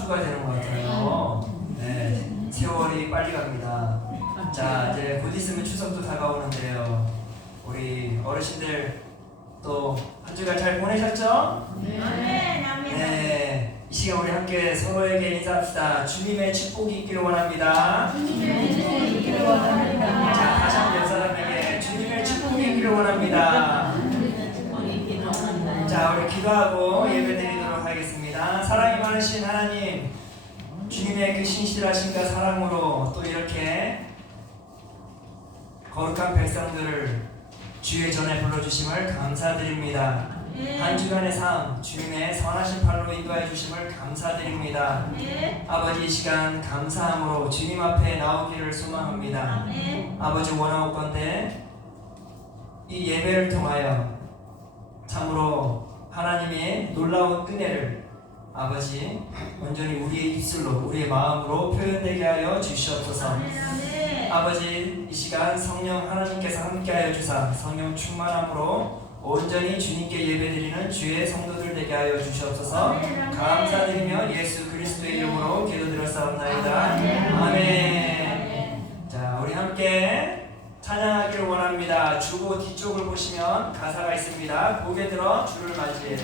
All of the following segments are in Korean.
주가 되는 것 같아요. 네, 세월이 빨리 갑니다. 자, 이제 곧 있으면 추석도 다가오는데요. 우리 어르신들 또 한 주간 잘 보내셨죠? 네, 이 시간 우리 함께 서로에게 인사합시다. 주님의 축복이 있기를 원합니다. 자, 다시 한번 옆 사람에게 주님의 축복이 있기를 원합니다. 자, 우리 기도하고 예배드리도록 하겠습니다. 사랑이 많으신 하나님, 주님의 그 신실하심과 사랑으로 또 이렇게 거룩한 백성들을 주의 전에 불러주심을 감사드립니다. 한 주간의 삶, 주님의 선하신 팔로 인도해 주심을 감사드립니다. 아버지, 이 시간 감사함으로 주님 앞에 나오기를 소망합니다. 아버지, 원하옵건대 이 예배를 통하여 참으로 하나님의 놀라운 은혜를 아버지 온전히 우리의 입술로 우리의 마음으로 표현되게 하여 주시옵소서. 아버지, 이 시간 성령 하나님께서 함께하여 주사 성령 충만함으로 온전히 주님께 예배드리는 주의 성도들 되게 하여 주시옵소서. 감사드리며 예수 그리스도의 이름으로 기도드렸사옵나이다. 아멘. 자, 우리 함께 찬양하기를 원합니다. 주보 뒤쪽을 보시면 가사가 있습니다. 고개 들어 주를 맞이해.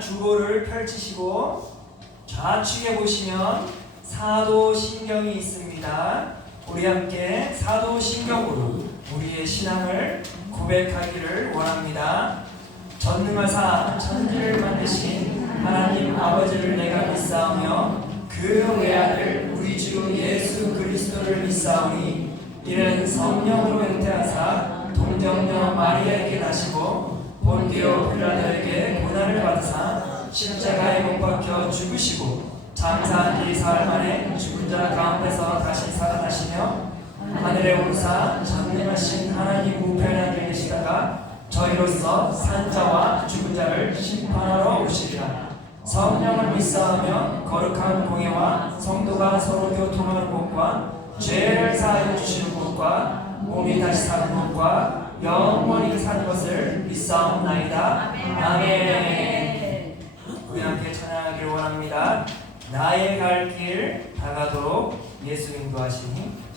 주보를 펼치시고 좌측에 보시면 사도신경이 있습니다. 우리 함께 사도신경으로 우리의 신앙을 고백하기를 원합니다. 전능하사 천지를 만드신 하나님 아버지를 내가 믿사오며 그 외아들 우리 주 예수 그리스도를 믿사오니 이는 성령으로 잉태하사 동정녀 마리아에게 나시고 본디오 빌라도에게 고난을 받으사 십자가에 못 박혀 죽으시고 장사한 뒤 사흘 만에 죽은 자 가운데서 다시 살아나시며 하늘에 오르사 전능하신 하나님 우편에 계시다가 저희로서 산 자와 죽은 자를 심판하러 오시리라. 성령을 믿사오며 거룩한 공예와 성도가 서로 교통하는 곳과 죄를 사하여 주시는 곳과 몸이 다시 사는 곳과 영원히 사는 것을 믿사옵나이다. 아멘. 우리 함께 찬양하기를 원합니다. 나의 갈 길 다가도록 예수 인도하시니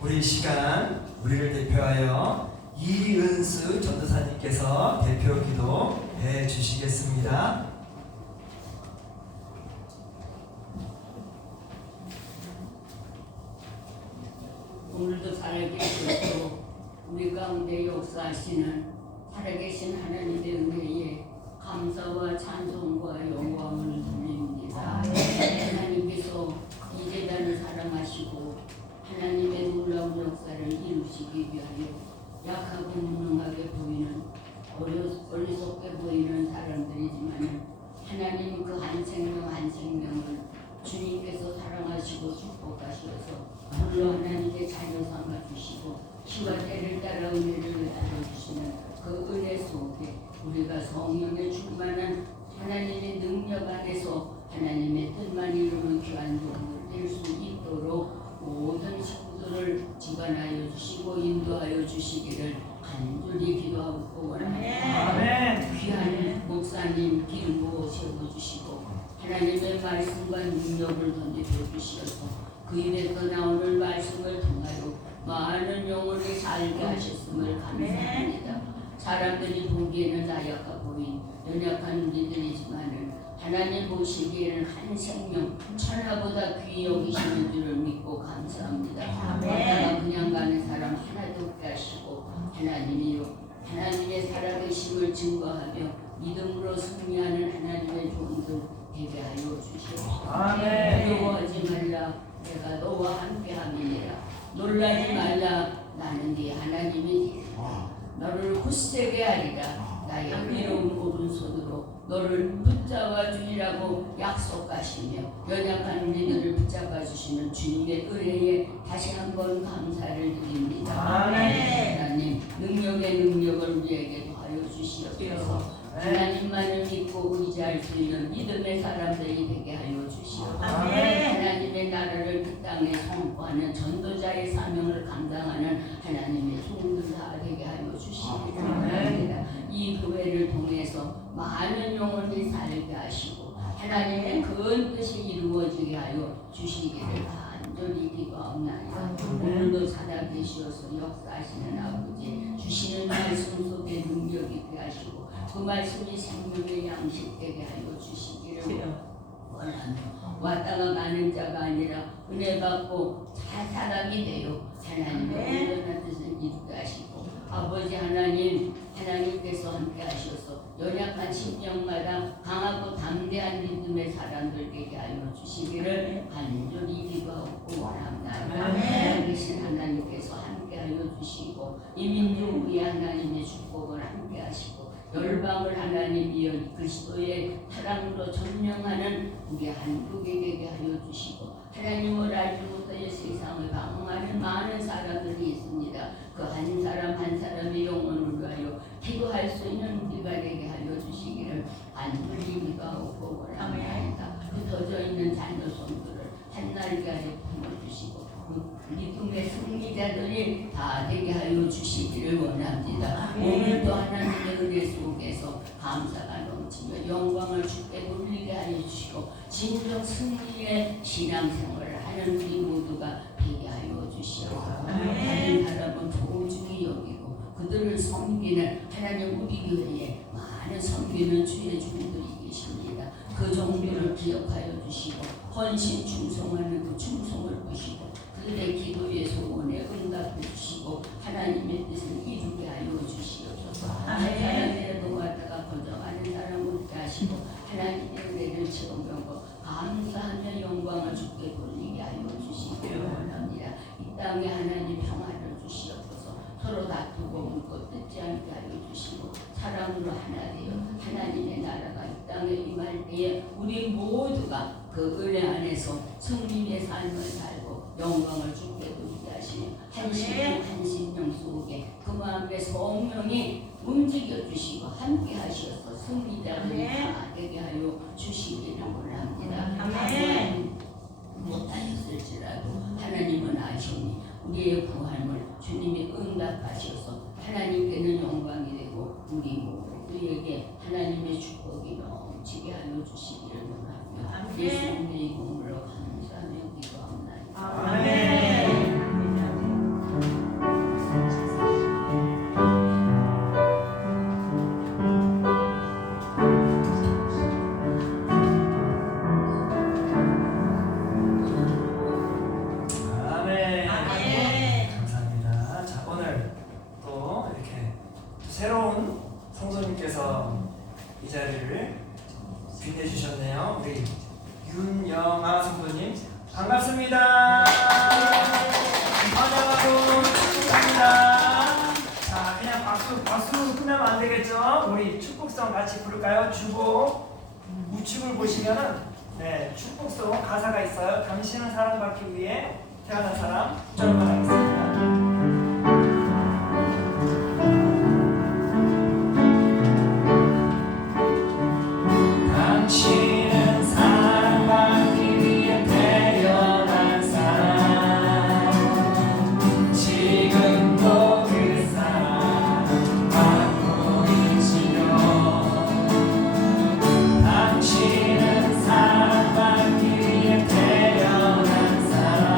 우리 이 시간 우리를 대표하여 이은수 전도사님께서 대표 기도 해 주시겠습니다. 오늘도 살아계시고 우리 가운데 역사하시는 살아계신 하나님의 은혜에 감사와 찬송과 영광을 돌립니다. 하나님께서 이 재단을 사랑하시고 하나님의 놀라운 역사를 이루시기 위하여 약하고 무능하게 보이는 어리석게 보이는 사람들이지만 하나님 그 한 생명 한 생명을 주님께서 사랑하시고 축복하셔서 물로 하나님께 자녀 삼아주시고 시와 때를 따라 은혜를 베풀어주시는 그 은혜 속에 우리가 성령의 충만한 하나님의 능력 안에서 하나님의 뜻만 이루는 귀한 종을 될 수 있도록 모든 식구들을 지관하여 주시고 인도하여 주시기를 간절히 기도하고 원합니다. 귀한 목사님 기름부어 세워주시고 하나님의 말씀과 능력을 던져줘 주시어서 그 입에서 나오는 말씀을 통하여 많은 영혼이 살게 하셨음을 감사합니다. 사람들이 보기에는 나약하 보인 연약한 우리들이지만은 하나님 보시기에는 한 생명 천하보다 귀히 여기시는 줄을 믿고 감사합니다. 나가 그냥 가는 사람 하나도 없게 하시고 하나님이요 하나님의 살아계심을 증거하며 믿음으로 승리하는 하나님의 종들 되게 하여 주시옵소서. 아멘. 두려워하지 말라. 내가 너와 함께함이니라. 놀라지 말라. 나는 네 하나님이니 너를 굳세게 하리라. 나의 위로운 오른손으로 너를 붙잡아 주리라고 약속하시며 연약한 우리들을 붙잡아 주시는 주님의 은혜에 다시 한번 감사를 드립니다. 아멘. 하나님 능력의 능력을 우리에게 더하여 주시옵소서. 하나님만을 믿고 의지할 수 있는 믿음의 사람들이 되게 하여 주시옵소서. 하나님의 나라를 그 땅에 선포하는 전도자의 사명을 감당하는 하나님의 종들 다 되게 하여 주시기 바랍니다. 이 교회를 통해서 많은 영혼이 살게 하시고 하나님의 그 뜻이 이루어지게 하여 주시기를 간절히 기도하옵나이다. 오늘도 살아계시어서 역사하시는 아버지 주시는 말씀 속에 능력이 있게 하시고 그 말씀이 생명의 양식 되게 하여 주시기를 원하며 왔다가 가는 자가 아니라 은혜 받고 사람이 되어 하나님의 온전한 뜻을 이루게 하시고 아버지 하나님께서 함께 하셔서 연약한 심령마다 강하고 담대한 믿음의 사람들 되게 하여 주시기를 간절히 기도하고 원합니다. 살아계신 하나님께서 함께 하여 주시고 이 민족 위에 하나님의 축복을 함께 하시고 열방을 하나님이여 그리스도의 사랑으로 점령하는 우리 한국에 되게 하여 주시고 하나님을 알지 못하여 세상을 방황하는 많은 사람들이 있습니다. 그 한 사람 한 사람의 영혼을 위하여 기도할 수 있는 우리가 되게 하여 주시기를 간절히 기도하고 원합니다. 흩어져 있는 자녀손들을 한날개 아래 품어주시고 그 믿음의 승리자들이 다 되게 하여 주시기를 원합니다. 오늘도 하나님의 은혜 속에서 감사가 넘치며 영광을 주께 돌리게 하여 주시고 진정 승리의 신앙생활을 하는 우리 모두가 되게 하여 주시옵소서. 다른 사람은 소중히 여기고 그들을 섬기는 하나님 우리 교회에 많은 섬기는 주의 종들이 계십니다. 그 종들을 기억하여 주시고 헌신 충성하는 그 충성을 보시고 그들의 기도의 소원에 응답해 주시고 하나님의 뜻을 이루게 하여 주시옵소서. 한 사람이라도 왔다가 거정하는 사람을 웃게 하시고 하나님의 은혜를 체험하고 감사하며 영광을 주께 돌리게 하여 주시기를 원합니다. 이 땅에 하나님 평화를 주시옵소서. 서로 다투고 묻고 뜯지 않게 하여 주시고 사랑으로 하나 되어 하나님의 나라가 이 땅에 임할 때에 우리 모두가 그 은혜 안에서 성님의 삶을 살고 영광을 주께 돌리게 하시며 한심령 속에 그 마음의 성령이 움직여 주시고 함께 하셔서 승리자들이 다 되게 하여 주시기를 원합니다. 못하였을지라도 하나님은 아시오니 우리의 구함을 주님이 응답하셔서 하나님께는 영광이 되고 우리 모두에게 하나님의 축복이 넘치게 하여 주시기를 원하며 예수님의 이름으로 감사하며 기도합니다. 아멘. 감사합니다. 자, 오늘 또 이렇게 새로운 성도님께서 이 자리를 빛내주셨네요. 우리 윤영아 성도님 반갑습니다. 환영하고 축복합니다. 자, 그냥 박수로 끝나면 안 되겠죠? 우리 축복성 같이 부를까요? 주복 우측을 보시면은 네, 축복성 가사가 있어요. 당신은 사랑받기 위해 태어난 사람 절반하겠습니다. 당신은 사랑받기 위해 태어난 사람 지금도 그 사랑 받고 있지요. 당신은 사랑받기 위해 태어난 사람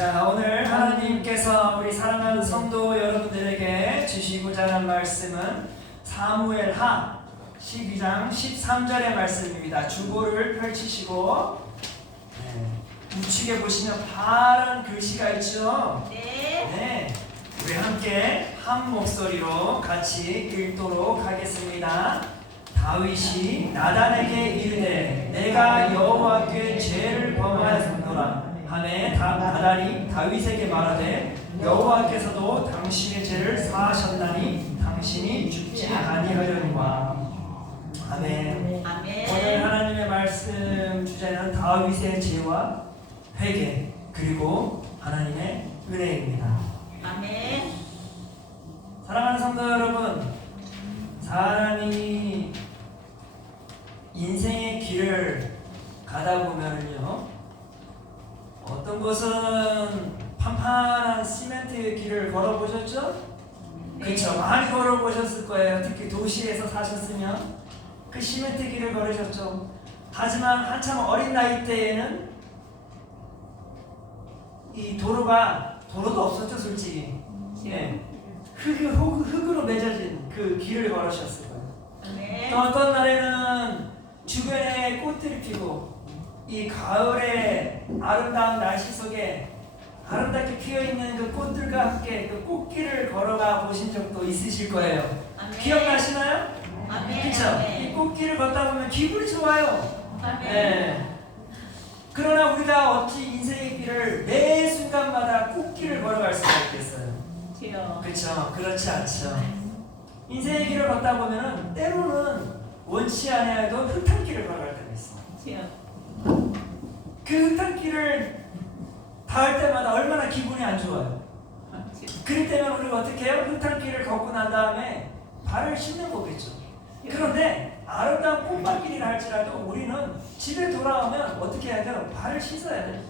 자, 오늘 하나님께서 우리 사랑하는 성도 여러분들에게 주시고자 하는 말씀은 사무엘하 12장 13절의 말씀입니다. 주보를 펼치시고 우측에 보시면 파란 글씨가 있죠? 네. 우리 함께 한 목소리로 같이 읽도록 하겠습니다. 다윗이 나단에게 이르되 내가 여호와께 죄를 범하였노라 하매 나단이 다윗에게 말하되 여호와께서도 당신의 죄를 사하셨나니 당신이 죽지 아니하려니와. 아멘. 오늘 하나님의 말씀 주제는 다윗의 죄와 회개 그리고 하나님의 은혜입니다. 아멘. 사랑하는 성도 여러분, 사람이 인생의 길을 가다 보면요, 어떤 곳은 판판한 시멘트 길을 걸어보셨죠? 그렇죠. 많이 걸어보셨을 거예요. 특히 도시에서 사셨으면 그 시멘트 길을 걸으셨죠. 하지만 한참 어린 나이 때에는 이 도로도 없었죠, 솔직히. 네. 흙으로 맺어진 그 길을 걸으셨을 거예요. 또 어떤 날에는 주변에 꽃들이 피고 이 가을의 아름다운 날씨 속에 아름답게 피어있는 그 꽃들과 함께 그 꽃길을 걸어가 보신 적도 있으실 거예요. 기억나시나요? 그렇죠? 이 꽃길을 걷다 보면 기분이 좋아요. 네. 그러나 우리가 어찌 인생의 길을 매 순간마다 꽃길을 걸어갈 수가 있겠어요? 그렇죠. 그렇지 않죠. 인생의 길을 걷다 보면 때로는 원치 않아도 흙탕길을 걸어갈 때가 있어요. 그 흙탕길을 닿을 때마다 얼마나 기분이 안 좋아요. 그럴 때면 우리가 어떻게 해요? 흙탕길을 걷고 난 다음에 발을 씻는 거겠죠. 그런데 아름다운 꽃밭길이라 할지라도 우리는 집에 돌아오면 어떻게 해야 돼요? 발을 씻어야 돼요.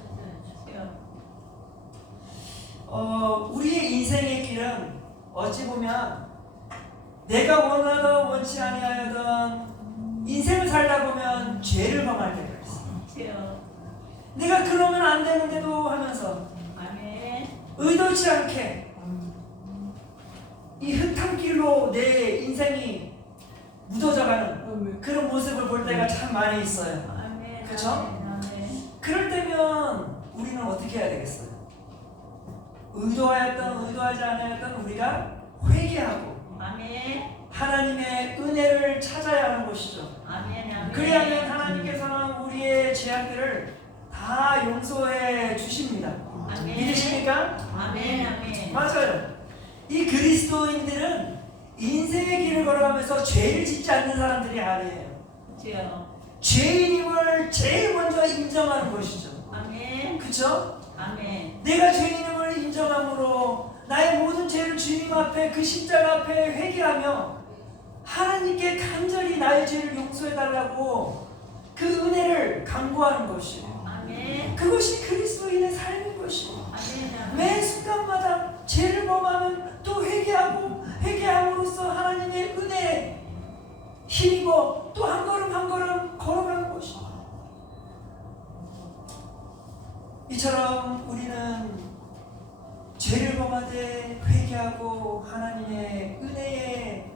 우리의 인생의 길은 어찌 보면 내가 원하던 원치 아니하던 인생을 살다 보면 죄를 범할 때가 있어요. 내가 그러면 안 되는데도 하면서 의도치 않게 이 흙탕길로 내 인생이 묻어져가는 그런 모습을 볼 때가 참 많이 있어요. 그렇죠? 그럴 때면 우리는 어떻게 해야 되겠어요? 의도하였던 의도하지 않았던 우리가 회개하고 하나님의 은혜를 찾아야 하는 것이죠. 그리하면 하나님께서는 우리의 죄악들을 다 용서해 주십니다. 믿으십니까? 맞아요. 이 그리스도인들은 인생의 길을 걸어가면서 죄를 짓지 않는 사람들이 아니에요. 죄인임을 제일 먼저 인정하는 것이죠. 그렇죠? 내가 죄인임을 인정함으로 나의 모든 죄를 주님 앞에 그 십자가 앞에 회개하며 하나님께 간절히 나의 죄를 용서해달라고 그 은혜를 간구하는 것이에요. 그것이 그리스도인의 삶인 것이에요. 매 순간마다 죄를 범하면 또 회개하고 회개함으로써 하나님의 은혜에 힘입어 또 한 걸음 한 걸음 걸어가는 것이에요. 이처럼 우리는 죄를 범하되 회개하고 하나님의 은혜에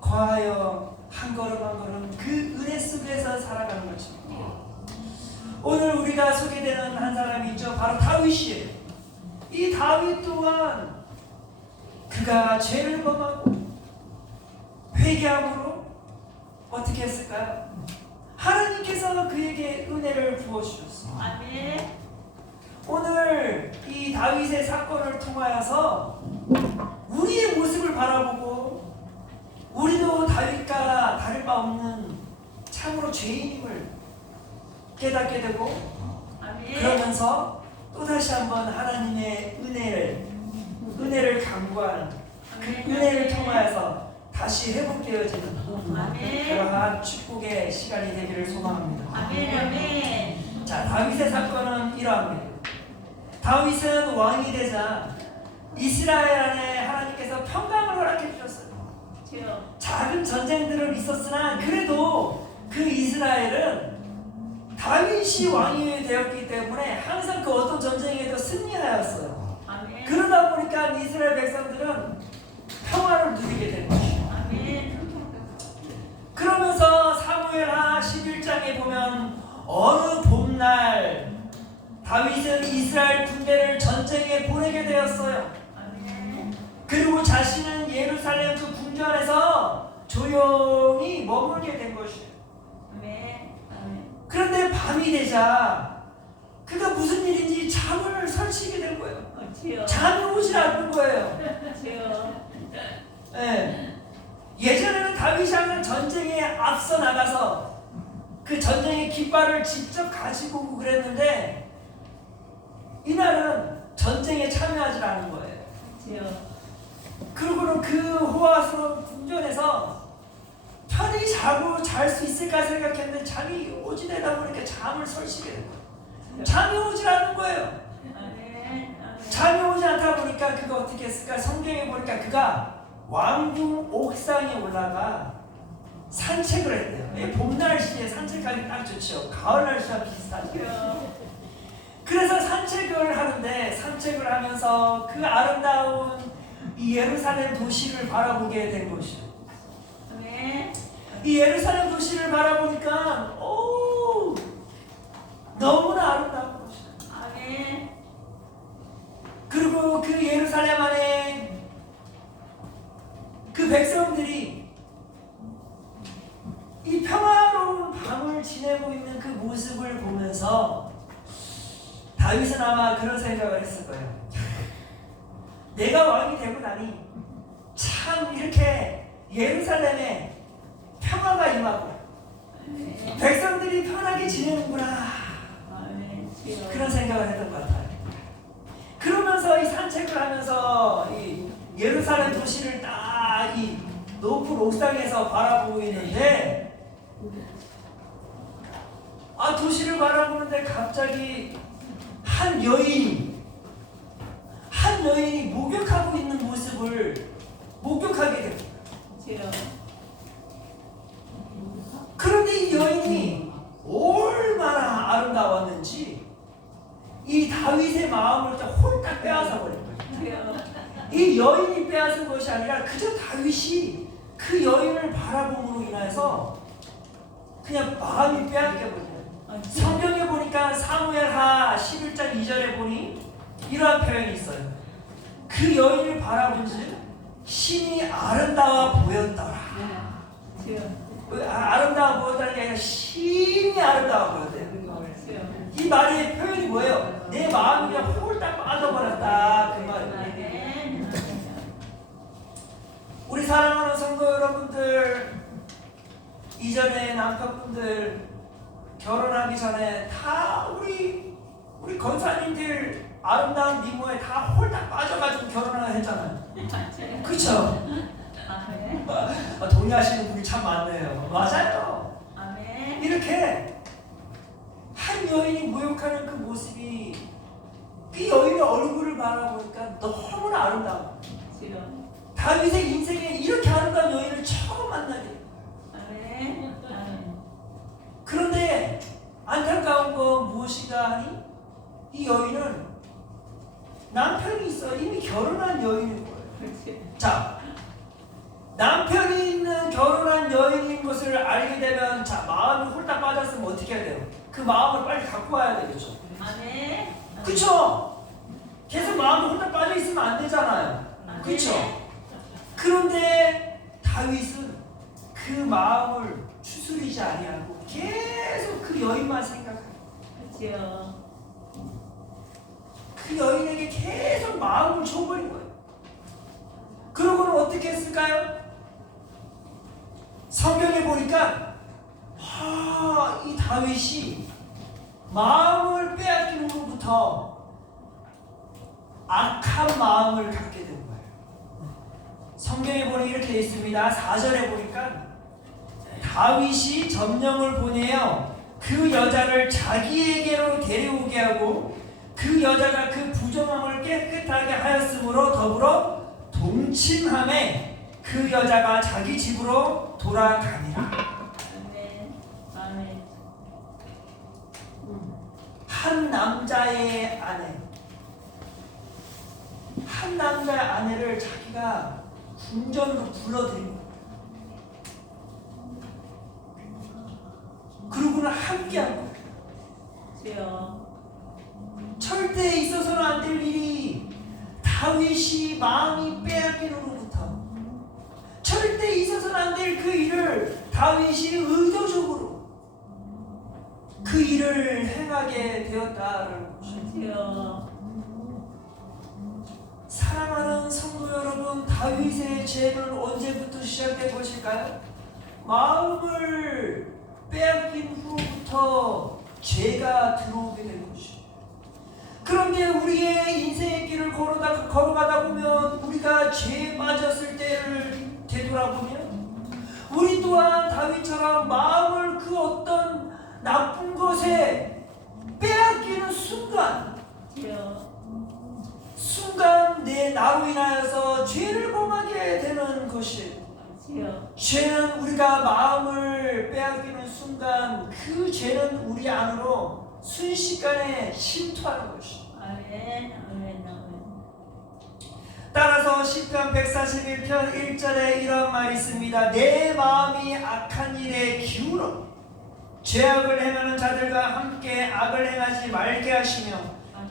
거하여 한 걸음 한 걸음 그 은혜 속에서 살아가는 것입니다. 오늘 우리가 소개되는 한 사람이 있죠. 바로 다윗이에요. 이 다윗 또한 그가 죄를 범하고 회개함으로 어떻게 했을까요? 하나님께서 그에게 은혜를 부어주셨어요. 오늘 이 다윗의 사건을 통하여서 우리의 모습을 바라보고 우리도 다윗과 다를 바 없는 참으로 죄인임을 깨닫게 되고 그러면서 또다시 한번 하나님의 은혜를 간구하는 그 은혜를 통하여서 다시 회복되어지는 그러한 축복의 시간이 되기를 소망합니다. 자, 다윗의 사건은 이러합니다. 다윗은 왕이 되자 이스라엘 안에 하나님께서 평강을 허락해 주셨어요. 작은 전쟁들은 있었으나 그래도 그 이스라엘은 다윗이 왕이 되었기 때문에 항상 그 어떤 전쟁에도 승리하였어요. 아멘. 그러다 보니까 이스라엘 백성들은 평화를 누리게 된 것이죠. 아멘. 그러면서 사무엘하 11장에 보면 어느 봄날 다윗은 이스라엘 군대를 전쟁에 보내게 되었어요. 아멘. 그리고 자신은 예루살렘 그 궁전에서 조용히 머물게 된 것이에요. 아멘. 아멘. 그런데 밤이 되자 그가 무슨 일인지 잠을 설치게 된 거예요. 주여. 잠이 오지 않는 거예요. 주여. 예. 예전에는 다윗이 항상 전쟁에 앞서 나가서 그 전쟁의 깃발을 직접 가지고 오고 그랬는데 이날은 전쟁에 참여하지 않은 거예요. 주여. 그러고는 그 호화스러운 궁전에서 편히 자고 잘 수 있을까 생각했는데 잠이 오지 되다 보니까 잠을 설치게 된 거예요. 잠이 오지 않는 거예요. 아멘. 아멘. 잠이 오지 않다 보니까 그가 어떻게 했을까? 성경에 보니까 그가 왕궁 옥상에 올라가 산책을 했대요. 봄 날씨에 산책하기 딱 좋죠. 가을 날씨와 비슷하죠. 주여. 그래서 산책을 하는데 산책을 하면서 그 아름다운 이 예루살렘 도시를 바라보게 된 것이죠. 아멘. 이 예루살렘 도시를 바라보니까 오 너무나 아름다운 것이죠. 아멘. 그리고 그 예루살렘 안에 그 백성들이 이 평화로운 밤을 지내고 있는 그 모습을 보면서 다윗은 아마 그런 생각을 했을 거예요. 내가 왕이 되고 나니 참 이렇게 예루살렘에 평화가 임하고 아멘. 백성들이 편하게 지내는구나 아멘. 주여. 그런 생각을 했던 것 같아요. 그러면서 이 산책을 하면서 이 예루살렘 도시를 딱 이 높은 옥상에서 바라보고 있는데 도시를 바라보는데 갑자기 한 여인이 목욕하고 있는 모습을 목격하게 됩니다. 주여. 그런데 이 여인이 얼마나 아름다웠는지 이 다윗의 마음을 홀딱 빼앗아 버린 거예요. 주여. 이 여인이 빼앗은 것이 아니라 그저 다윗이 그 여인을 바라봄으로 인해서 그냥 마음이 빼앗겨 버려요. 성경에 보니까 사무엘하 11장 2절에 보니 이러한 표현이 있어요. 그 여인을 바라본즉 심히 아름다워 보였더라. 주여. 아름다워 보였다는 게 아니라 심히 아름다워 보였대요. 주여. 이 말의 표현이 뭐예요? 내 마음이 그냥 홀딱 빠져버렸다 그 말이에요. 아멘. 우리 사랑하는 성도 여러분들, 이전에 남편분들 결혼하기 전에 다 우리 권사님들 아름다운 미모에 다 홀딱 빠져가지고 결혼을 했잖아요. 그쵸? 아멘. 동의하시는 분이 참 많네요. 맞아요. 아멘. 이렇게 한 여인이 모욕하는 그 모습이 그 여인의 얼굴을 바라보니까 너무나 아름다워. 주여. 다윗의 인생에 이렇게 아름다운 여인을 처음 만나게. 아멘. 아멘. 그런데 안타까운 건 무엇인가 하니 이 여인은 남편이 있어. 이미 결혼한 여인인 거예요. 자, 남편이 있는 결혼한 여인인 것을 알게 되면 자 마음이 홀딱 빠졌으면 어떻게 해야 돼요? 그 마음을 빨리 갖고 와야 되겠죠. 아멘. 그쵸? 계속 마음이 홀딱 빠져 있으면 안 되잖아요. 그쵸? 그런데 다윗은 그 마음을 추스리지 아니하고 계속 그 여인만 생각하고 주여. 그 여인에게 계속 마음을 줘버린 거예요. 그러고는 어떻게 했을까요? 성경에 보니까 이 다윗이 마음을 빼앗긴 후부터 악한 마음을 갖게 된 거예요. 성경에 보니 이렇게 되어 있습니다. 4절에 보니까 다윗이 점령을 보내어 그 여자를 자기에게로 데려오게 하고 그 여자가 그 부정함을 깨끗하게 하였으므로 더불어 동침함에 그 여자가 자기 집으로 돌아가니라. 아멘. 아멘. 한 남자의 아내를 자기가 궁전으로 불러들인 거예요. 그러고는 함께한 거예요. 주여. 절대 있어서는 안 될 일이 다윗이 마음이 빼앗기는로부터 절대 있어서는 안 될 그 일을 다윗이 의도적으로 그 일을 행하게 되었다라는 것입니다. 주여. 사랑하는 성도 여러분, 다윗의 죄는 언제부터 시작된 것일까요? 마음을 빼앗긴 후부터 죄가 들어오게 된 것입니다. 그런데 우리의 인생의 길을 걸어가다 보면 우리가 죄에 빠졌을 때를 되돌아보면 우리 또한 다윗처럼 마음을 그 어떤 나쁜 것에 빼앗기는 순간 나로 인하여서 죄를 범하게 되는 것이 죄는 우리가 마음을 빼앗기는 순간 그 죄는 우리 안으로 순식간에 침투하는 것입니다. 아멘. 아멘. 아멘. 따라서 시편 141편 1절에 이런 말이 있습니다. 내 마음이 악한 일에 기울어 죄악을 행하는 자들과 함께 악을 행하지 말게 하시며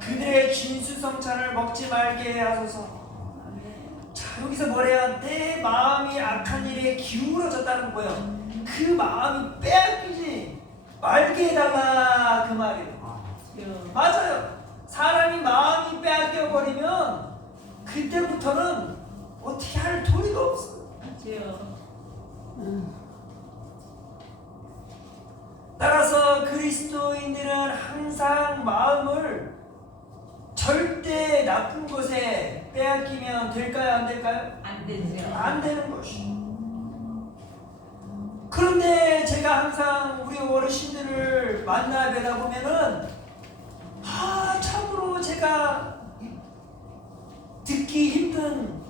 그들의 진수성찬을 먹지 말게 하소서. 자, 여기서 뭐래요? 내 마음이 악한 일에 기울어졌다는 거예요. 그 마음이 빼앗기지 말게 해달라 그 말이에요. 맞아요. 사람이 마음이 빼앗겨 버리면 그때부터는 어떻게 할 도리가 없어요. 따라서 그리스도인들은 항상 마음을 절대 나쁜 것에 빼앗기면 될까요? 안 될까요? 안 되죠. 안 되는 것이죠. 그런데 제가 항상 우리 어르신들을 만나 뵈다 보면은 참으로 제가 듣기 힘든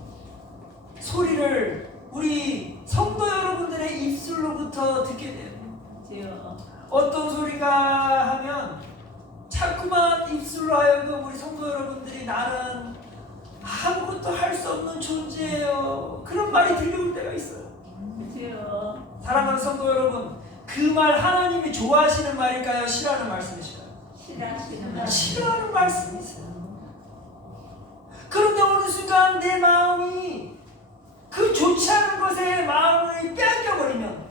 소리를 우리 성도 여러분들의 입술로부터 듣게 돼요. 어떤 소리가 하면 자꾸만 입술로 하여금 우리 성도 여러분들이 나는 아무것도 할 수 없는 존재예요. 그런 말이 들려올 때가 있어요. 사랑하는 성도 여러분, 그 말 하나님이 좋아하시는 말일까요? 싫어하는 말씀이실까요? 싫어하는 말씀이세요. 그런데 어느 순간 내 마음이 그 좋지 않은 것에 마음을 빼앗겨버리면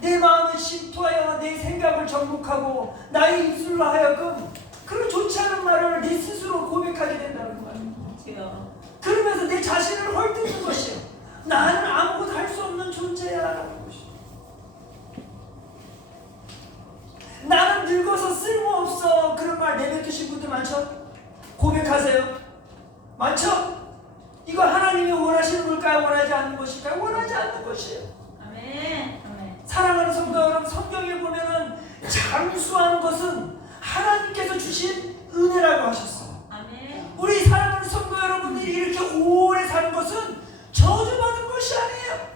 내 마음을 침투하여 내 생각을 정복하고 나의 입술로 하여금 그런 좋지 않은 말을 내 스스로 고백하게 된다는 거예요. 그러면서 내 자신을 헐뜯는 것이에요. 나는 아무것도 할 수 없는 존재야 라는 것이에요. 나는 늙어서 쓸모없어 그런 말 내뱉으신 분들 많죠? 고백하세요. 많죠? 이거 하나님이 원하시는 걸까요? 원하지 않는 것일까요? 원하지 않는 것이에요. 아멘. 사랑하는 성도 여러분, 성경에 보면은 장수하는 것은 하나님께서 주신 은혜라고 하셨어요. 아멘. 우리 사랑하는 성도 여러분들이 이렇게 오래 사는 것은 저주받은 것이 아니에요.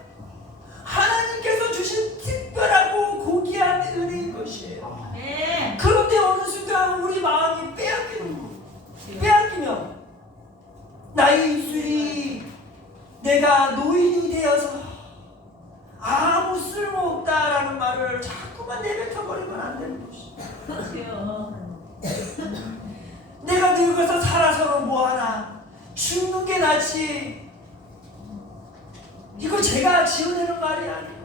하나님께서 주신 특별하고 고귀한 은혜인 것이에요. 아멘. 그런데 어느 순간 우리 마음이 빼앗기면 나의 입술이 내가 노인이 되어서 아무 쓸모없다라는 말을 자꾸만 내뱉어버리면 안 되는 것이에요. 내가 늙어서 살아서는 뭐하나, 죽는 게 낫지. 이거 제가 지어내는 말이 아니에요.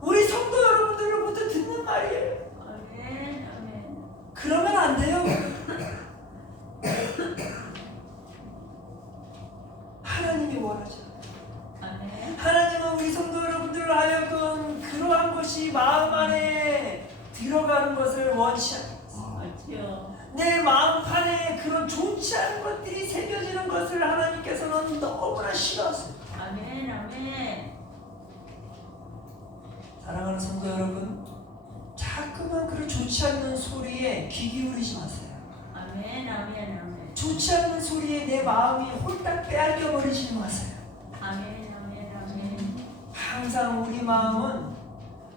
우리 성도 여러분들로부터 듣는 말이에요. 아멘. 그러면 안 돼요. 하나님이 원하죠. 하나님은 우리 성도 여러분들로 하여금 그러한 것이 마음 안에 들어가는 것을 원치합니다. 내 마음판에 그런 좋지 않은 것들이 새겨지는 것을 하나님께서는 너무나 싫어하세요. 아멘. 사랑하는 성도 여러분, 자꾸만 그런 좋지 않는 소리에 귀 기울이지 마세요. 아멘. 좋지 않는 소리에 내 마음이 홀딱 빼앗겨 버리지 마세요. 아멘. 항상 우리 마음은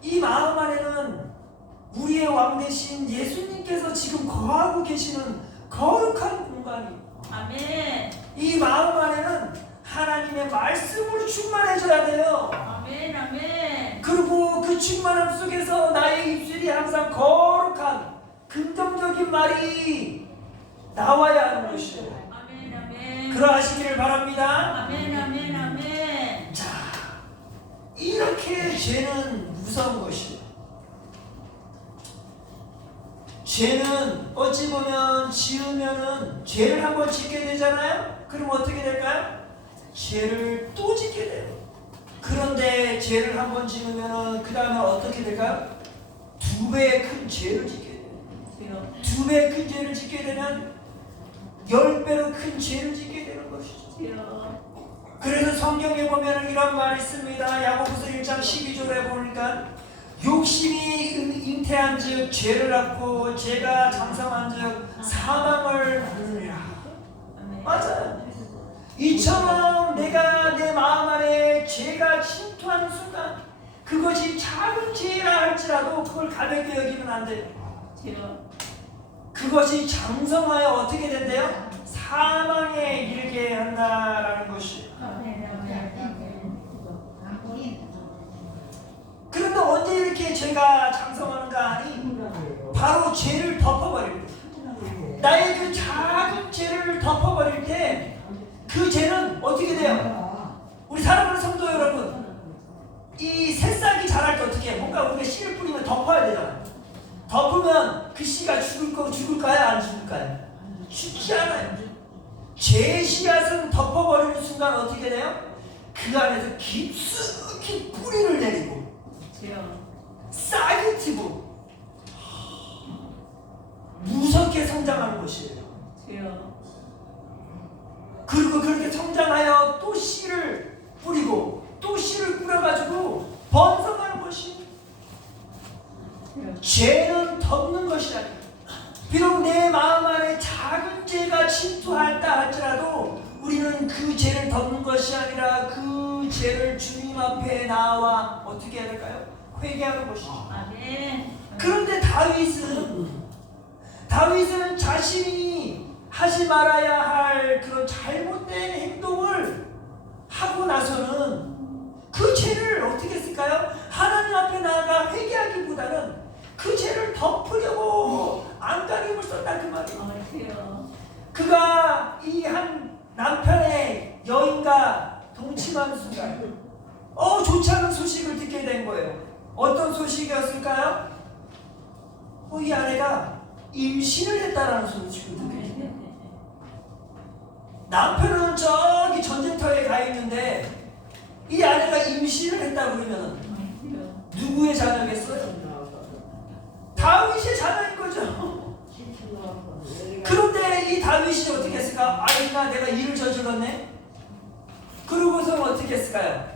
이 마음 안에는 우리의 왕 대신 예수님께서 지금 거하고 계시는 거룩한 공간이, 아멘. 이 마음 안에는 하나님의 말씀으로 충만해져야 돼요. 아멘. 아멘. 그리고 그 충만함 속에서 나의 입술이 항상 거룩한 긍정적인 말이 나와야 하는 것이에요. 아멘. 아멘. 그러하시기를 바랍니다. 아멘. 아멘. 아멘. 자, 이렇게 죄는 무서운 것이에요. 죄는 어찌 보면 지으면은 죄를 한번 짓게 되잖아요. 그럼 어떻게 될까요? 죄를 또 짓게 돼요. 그런데 죄를 한번 지으면은 그 다음에 어떻게 될까요? 2배의 큰 죄를 짓게 돼요. 2배의 큰 죄를 짓게 되면 10배로 큰 죄를 짓게 되는 것이죠. 그래서 성경에 보면 이런 말이 있습니다. 야고보서 1장 12절에 보니까 욕심이 잉태한 즉 죄를 낳고 죄가 장성한 즉 사망을 낳느니라. 맞아요. 이처럼 내가 내 마음 안에 죄가 침투하는 순간 그것이 작은 죄라 할지라도 그걸 가볍게 여기면 안 돼요. 그것이 장성하여 어떻게 된대요? 사망에 이르게 한다라는 것이. 그런데 언제 이렇게 죄가 장성하는가 하니 바로 죄를 덮어버릴 때, 나의 그 작은 죄를 덮어버릴 때 그 죄는 어떻게 돼요? 우리 사랑하는 성도 여러분, 이 새싹이 자랄 때 어떻게 해요? 뭔가 우리가 씨를 뿌리면 덮어야 되잖아요. 덮으면 그 씨가 죽을까요? 안 죽을까요? 죽지 않아요. 죄 씨앗은 덮어버리는 순간 어떻게 돼요? 그 안에서 깊숙이 뿌리를 내리고 싹이 튀고 무섭게 성장하는 것이에요. 그리고 그렇게 성장하여 또 씨를 뿌리고 또 씨를 뿌려가지고 번성하는 것이, 죄는 덮는 것이 아니에요. 비록 내 마음 안에 작은 죄가 침투한다 할지라도 우리는 그 죄를 덮는 것이 아니라 그 죄를 주님 앞에 나와 어떻게 해야 될까요? 회개하는 것이죠. 그런데 다윗은 자신이 하지 말아야 할 그런 잘못된 행동을 하고 나서는 그 죄를 어떻게 했을까요? 하나님 앞에 나아가 회개하기보다는 그 죄를 덮으려고 안간힘을 썼다 그 말이에요. 그가 이 한 남편의 여인과 동침하는 순간 좋지 않은 소식을 듣게 된 거예요. 어떤 소식이었을까요? 이 아내가 임신을 했다라는 소식을 듣게 됐어요. 남편은 저기 전쟁터에 가 있는데 이 아내가 임신을 했다 그러면 누구의 자녀겠어요? 다윗의 자녀인 거죠. 그런데 이 다윗이 어떻게 했을까? 아이가 내가 일을 저질렀네. 그러고서 어떻게 했을까요?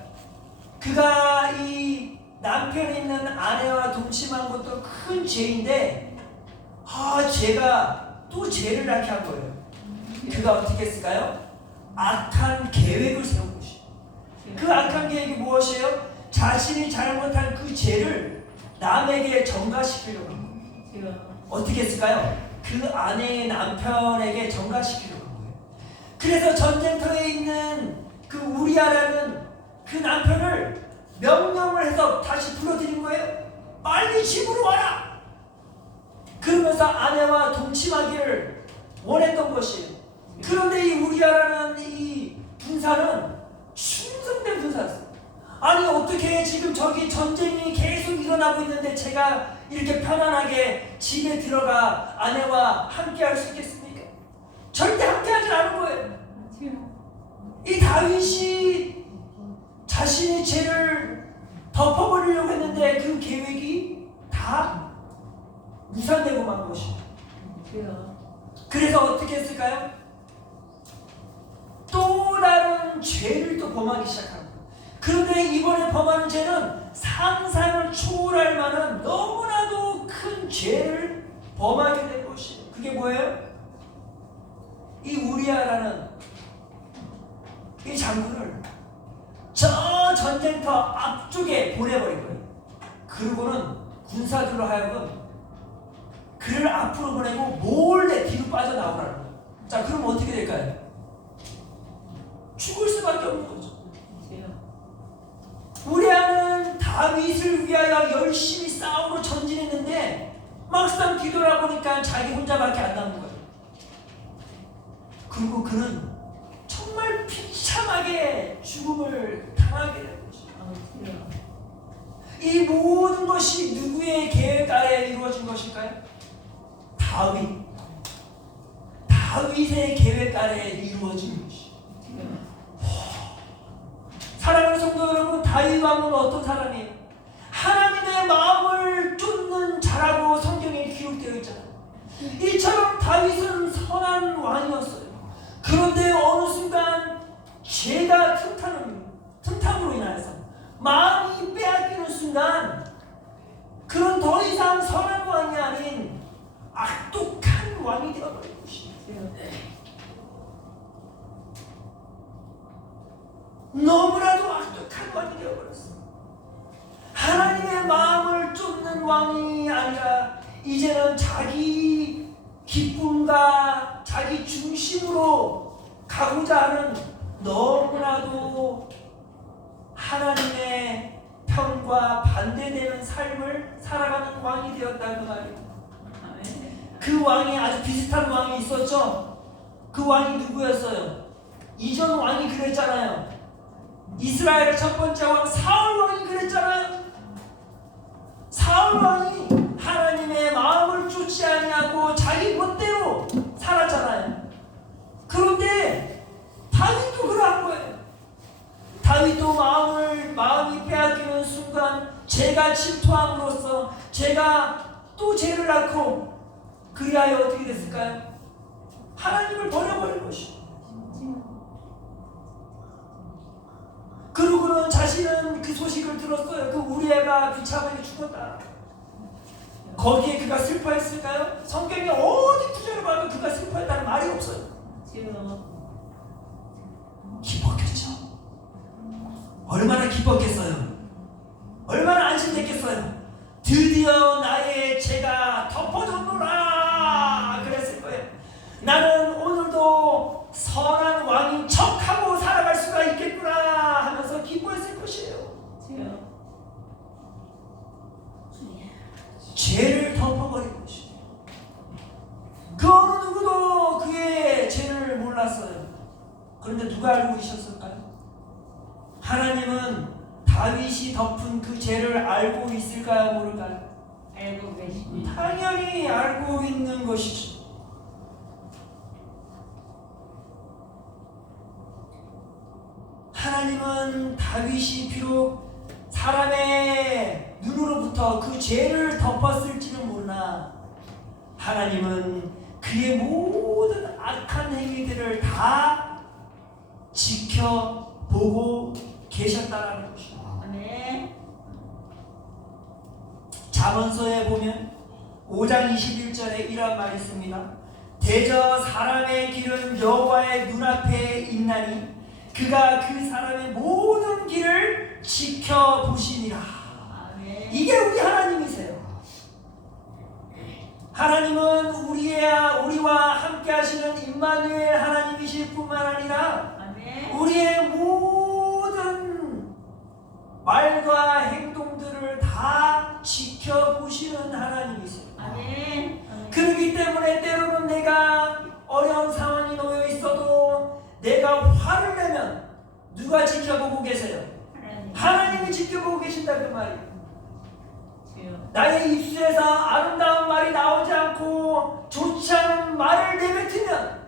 그가 이 남편이 있는 아내와 동침한 것도 큰 죄인데 죄가 또 죄를 낳게 한 거예요. 그가 어떻게 했을까요? 악한 계획을 세운 것이에요. 그 악한 계획이 무엇이에요? 자신이 잘못한 그 죄를 남에게 전가시키려고 한 거예요. 어떻게 했을까요? 그 아내의 남편에게 전가시키려고 한 거예요. 그래서 전쟁터에 있는 그 우리아라는 그 남편을 명령을 해서 다시 불러들인 거예요. 빨리 집으로 와라! 그러면서 아내와 동침하기를 원했던 것이에요. 그런데 이 우리아라는 이 군사는 충성된 군사였어요. 아니 어떻게 지금 저기 전쟁이 계속 일어나고 있는데 제가 이렇게 편안하게 집에 들어가 아내와 함께 할 수 있겠습니까? 절대 함께 하지 않은 거예요. 이 다윗이 자신의 죄를 덮어버리려고 했는데 그 계획이 다 무산되고 만 것이에요. 그래서 어떻게 했을까요? 또 다른 죄를 또 범하기 시작합니다. 그런데 이번에 범하는 죄는 상상을 초월할 만한 너무나도 큰 죄를 범하게 된 것이에요. 그게 뭐예요? 이 우리아라는 이 장군을 저 전쟁터 앞쪽에 보내버린 거예요. 그리고는 군사들로 하여금 그를 앞으로 보내고 몰래 뒤로 빠져나오라는 거예요. 자, 그럼 어떻게 될까요? 죽을 수밖에 없는 거죠. 우리아는 다윗을 위하여 열심히 싸우러 전진했는데 막상 뒤돌아보니까 자기 혼자밖에 안 남은 거예요. 그리고 그는 정말 비참하게 죽음을 당하게 된 거죠. 이 모든 것이 누구의 계획 아래 이루어진 것일까요? 다윗의 계획 아래 이루어진 것이. 사랑하는 성도 여러분, 다윗 왕은 어떤 사람이에요? 하나님의 마음을 쫓는 자라고 성경에 기록되어 있잖아요. 이처럼 다윗은 선한 왕이었어요. 그런데 어느 순간 죄가 틈탐으로 인하여서 마음이 빼앗기는 순간 그런 더 이상 선한 왕이 아닌 악독한 왕이 되어버린 것이에요. 너무나도 악독한 왕이 되어버렸어요. 하나님의 마음을 쫓는 왕이 아니라 이제는 자기 기쁨과 자기 중심으로 가고자 하는 너무나도 하나님의 편과 반대되는 삶을 살아가는 왕이 되었다는 말이에요. 그 왕이 아주 비슷한 왕이 있었죠. 그 왕이 누구였어요? 이전 왕이 그랬잖아요. 이스라엘의 첫 번째 왕 사울 왕이 그랬잖아요. 사울 왕이 하나님의 마음을 쫓지 아니하고 자기 멋대로 살았잖아요. 그런데 다윗도 그러한 거예요. 다윗도 마음이 빼앗기는 순간 죄가 침투함으로써 죄가 또 죄를 낳고 그리하여 어떻게 됐을까요? 하나님을 버려버린 것이죠. 그러고는 자신은 그 소식을 들었어요. 그 우리 애가 비참하게 죽었다. 거기에 그가 슬퍼했을까요? 성경에 어디 구절을 봐도 그가 슬퍼했다는 말이 없어요. 기뻤겠죠. 얼마나 기뻤겠어요. 얼마나 안심됐겠어요. 드디어 나의 죄가 덮어졌노라 그랬을 거예요. 나는 오늘도 선한 왕인 척하고 살아갈 수가 있겠구나 하면서 기뻐했을 것이에요. 죄를 덮어버린 것이에요. 그 어느 누구도 그의 죄를 몰랐어요. 그런데 누가 알고 계셨을까요? 하나님은 다윗이 덮은 그 죄를 알고 있을까요? 모를까요? 알고 계십니다. 당연히 알고 있는 것이죠. 하나님은 다윗이 비록 사람의 눈으로부터 그 죄를 덮었을지는 몰라 하나님은 그의 모든 악한 행위들을 다 지켜보고 계셨다는 것이죠. 잠언서에 보면 5장 21절에 이런 말이 있습니다. 대저 사람의 길은 여호와의 눈앞에 있나니 그가 그 사람의 모든 길을 지켜보시니라. 이게 우리 하나님이세요. 하나님은 우리와 함께 하시는 임마누엘 하나님이실 뿐만 아니라 우리의 모든 말과 행동들을 다 지켜보시는 하나님이세요. 그렇기 때문에 때로는 내가 어려운 상황이 놓여 있어도 내가 화를 내면 누가 지켜보고 계세요? 하나님이 지켜보고 계신다 그 말이에요. 나의 입술에서 아름다운 말이 나오지 않고 좋지 않은 말을 내뱉으면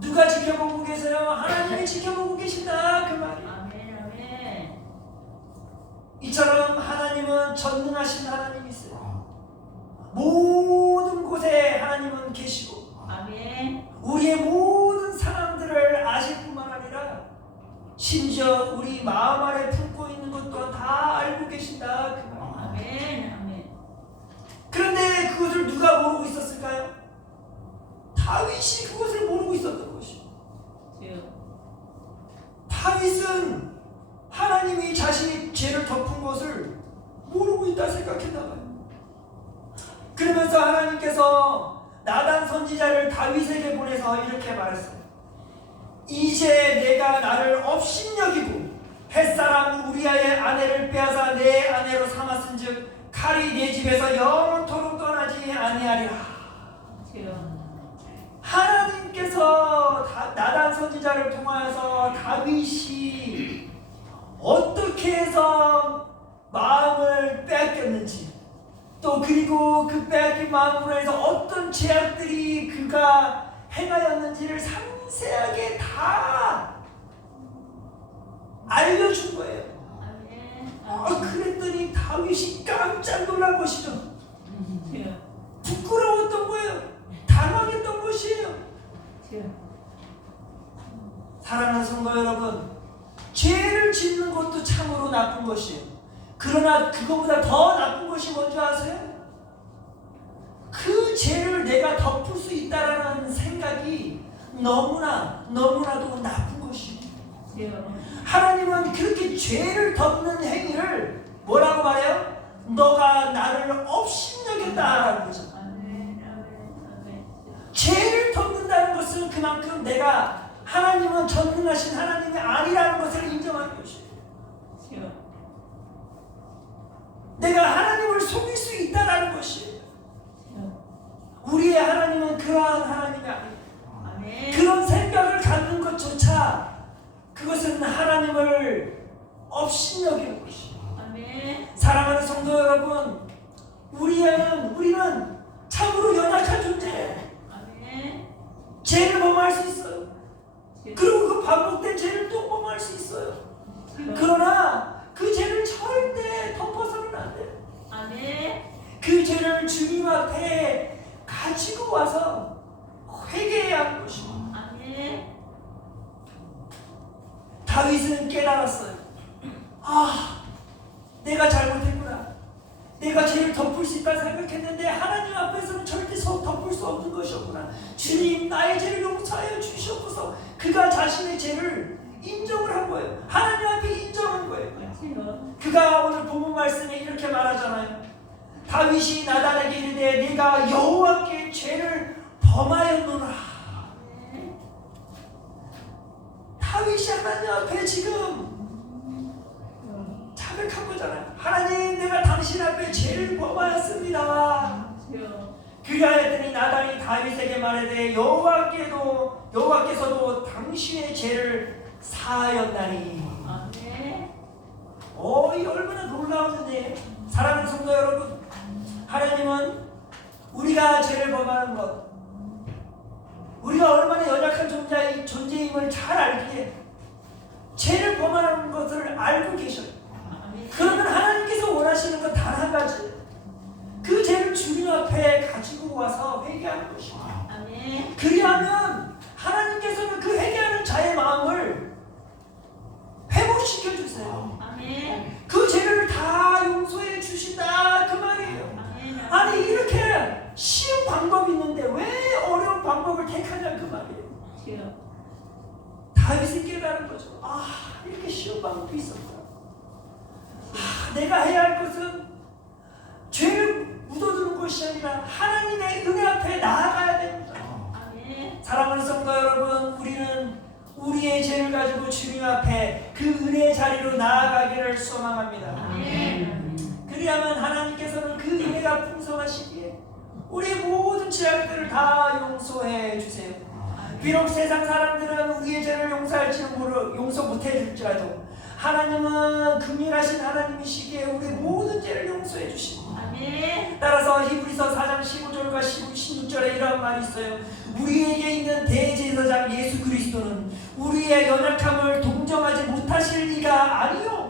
누가 지켜보고 계세요? 하나님이 지켜보고 계신다 그 말이에요. 이처럼 하나님은 전능하신 하나님이세요. 모든 곳에 하나님은 계시고 우리의 모든 상황들을 아실 뿐만 아니라 심지어 우리 마음 아래 품고 있는 것 또한 다 알고 계신다 그 말이에요. 그런데 그것을 누가 모르고 있었을까요? 다윗이 그것을 모르고 있었던 것이죠. 다윗은 하나님이 자신이 죄를 덮은 것을 모르고 있다 생각했나 봐요. 그러면서 하나님께서 나단 선지자를 다윗에게 보내서 이렇게 말했어요. 이제 내가 나를 업신여기고 햇사람 우리아의 아내를 빼앗아 내 아내로 삼았은즉 칼이 내 집에서 영원토록 떠나지 아니하리라. 하나님께서 나단 선지자를 통하여서 다윗이 어떻게 해서 마음을 빼앗겼는지, 또 그리고 그 빼앗긴 마음으로 해서 어떤 죄악들이 그가 행하였는지를 상세하게 다 알려준 거예요. 그랬더니 다윗이 깜짝 놀란 것이죠. 부끄러웠던 거예요. 당황했던 것이에요. 사랑하는 성도 여러분, 죄를 짓는 것도 참으로 나쁜 것이에요. 그러나 그거보다 더 나쁜 것이 뭔지 아세요? 그 죄를 내가 덮을 수 있다라는 생각이 너무나도 나쁜 것이에요. 하나님은 그렇게 죄를 덮는 행위를 뭐라고 말해요? 너가 나를 업신여겼다라는 거죠. 죄를 덮는다는 것은 그만큼 내가 하나님은 전능하신 하나님이 아니라는 것을 인정하는 것이에요. 내가 하나님을 속일 수 있다라는 것이에요. 우리의 하나님은 그러한 하나님이 아니에요. 그런 생각을 갖는 것조차 그것은 하나님을 업신여기는 것이에요. 사랑하는 성도 여러분, 우리는 참으로 연약한 존재예요. 죄를 범할 수 있어요. 그리고 그 반복된 죄를 또 범할 수 있어요. 그러나 그 죄를 절대 덮어서는 안 돼요. 그 죄를 주님 앞에 가지고 와서 회개해야 하는 것입니다. 다윗은 깨달았어요. 내가 잘못했구나. 내가 죄를 덮을 수 있다 생각했는데 하나님 앞에서는 절대 덮을 수 없는 것이었구나. 주님, 나의 죄를 용서하여 주시옵소서. 그가 자신의 죄를 인정을 한 거예요. 하나님 앞에 인정한 거예요. 그가 오늘 본문 말씀에 이렇게 말하잖아요. 다윗이 나단에게 이르되 네가 여호와께 죄를 범하였노라. 다윗이 하나님 앞에 지금 자백한 거잖아요. 하나님, 내가 당신 앞에 죄를 범하였습니다. 그리하였더니 나단이 다윗에게 말하되 여호와께서도 당신의 죄를 사하였나니. 이 얼마나 놀라운 은혜예요. 사랑하는 성도 여러분, 하나님은 우리가 죄를 범하는 것, 우리가 얼마나 연약한 존재임을 잘 알기에 죄를 범하는 것을 알고 계셔요. 그러면 하나님께서 원하시는 건 단 한 가지, 그 죄를 주님 앞에 가지고 와서 회개하는 것입니다. 그리하면 하나님께서는 그 회개하는 자의 마음을 회복시켜 주세요. 그 죄를 다 용서해 주신다 그 말이에요. 아니, 이렇게 쉬운 방법이 있는데 왜 어려운 방법을 택하냐 그 말이에요. 다윗이 깨달은 거죠. 이렇게 쉬운 방법이 있었구나. 내가 해야 할 것은 죄를 묻어두는 것이 아니라 하나님의 은혜 앞에 나아가야 됩니다. 사랑하는 성도 여러분, 우리는 우리의 죄를 가지고 주님 앞에 그 은혜의 자리로 나아가기를 소망합니다. 그리하면 하나님께서는 그 은혜가 풍성하시기에 우리의 모든 죄악들을 다 용서해 주세요. 비록 세상 사람들은 우리의 죄를 용서 못해 줄지라도 하나님은 긍휼하신 하나님이시기에 우리의 모든 죄를 용서해 주십니다. 따라서 히브리서 4장 15절과 16절에 이런 말이 있어요. 우리에게 있는 대제사장 예수 그리스도는 우리의 연약함을 동정하지 못하실 리가 아니요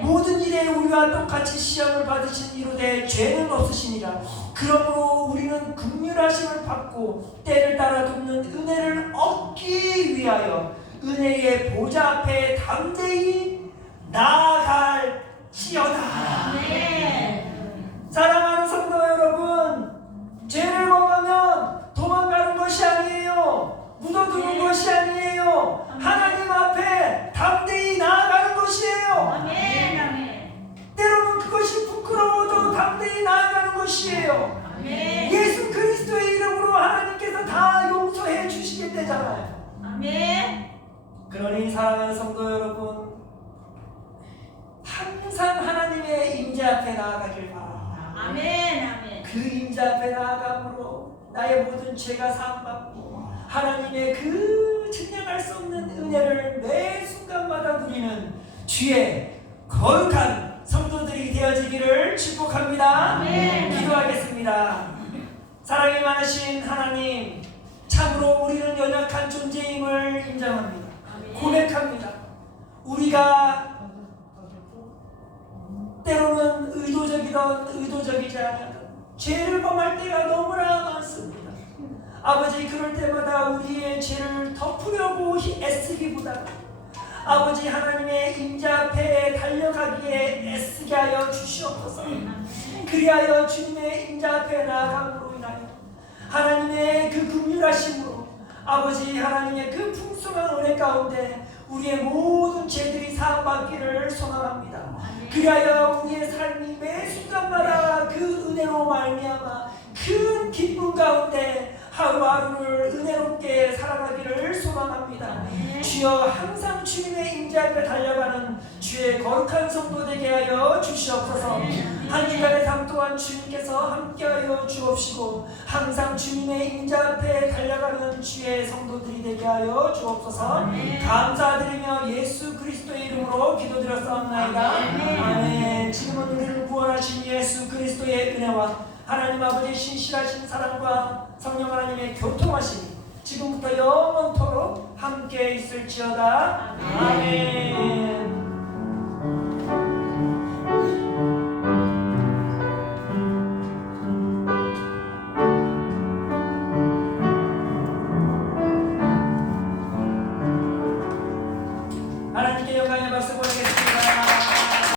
모든 일에 우리와 똑같이 시험을 받으신 이로되 죄는 없으시니라. 그러므로 우리는 긍휼하심을 받고 때를 따라 돕는 은혜를 얻기 위하여 은혜의 보좌 앞에 담대히 나아갈지어다. 사랑하는 성도 여러분, 죄를 범하면 도망가는 것이 아니에요. 묻어두는 것이 아니에요. 하나님 앞에 담대히 나아가는 것이에요. 때로는 그것이 부끄러워도 담대히 나아가는 것이에요. 나아가길 바랍니다. 아멘. 아멘. 그 임자 앞에 나아감으로 나의 모든 죄가 사함받고 하나님의 그 증량할 수 없는 은혜를 매 순간마다 누리는 주의 거룩한 성도들이 되어지기를 축복합니다. 아멘. 기도하겠습니다. 사랑이 많으신 하나님, 참으로 우리는 연약한 존재임을 인정합니다. 고백합니다. 우리가 때로는 의도적이든 의도적이지 않아도 죄를 범할 때가 너무나 많습니다. 아버지, 그럴 때마다 우리의 죄를 덮으려고 애쓰기보다 아버지 하나님의 임자 앞에 달려가기에 애쓰게 하여 주시옵소서. 그리하여 주님의 임자 앞에 나아감으로 인하여 하나님의 그 긍휼하심으로 아버지 하나님의 그 풍성한 은혜 가운데 우리의 모든 죄들이 사함받기를 소망합니다. 그리하여 우리의 삶이 매 순간마다 그 은혜로 말미암아 큰 기쁨 가운데 하루하루를 은혜롭게 살아가기를 소망합니다. 주여, 항상 주님의 임재 앞에 달려가는 주의 거룩한 성도 되게 하여 주시옵소서. 한 주간의 삶 또한 주님께서 함께하여 주옵시고 항상 주님의 임재 앞에 달려가는 주의 성도들이 되게 하여 주옵소서. 감사드리며 예수 그리스도의 이름으로 기도드렸사옵나이다. 아멘. 지금은 우리를 구원하신 예수 그리스도의 은혜와 하나님 아버지의 신실하신 사랑과 성령 하나님의 교통하심이 지금부터 영원토록 함께 있을지어다. 아멘.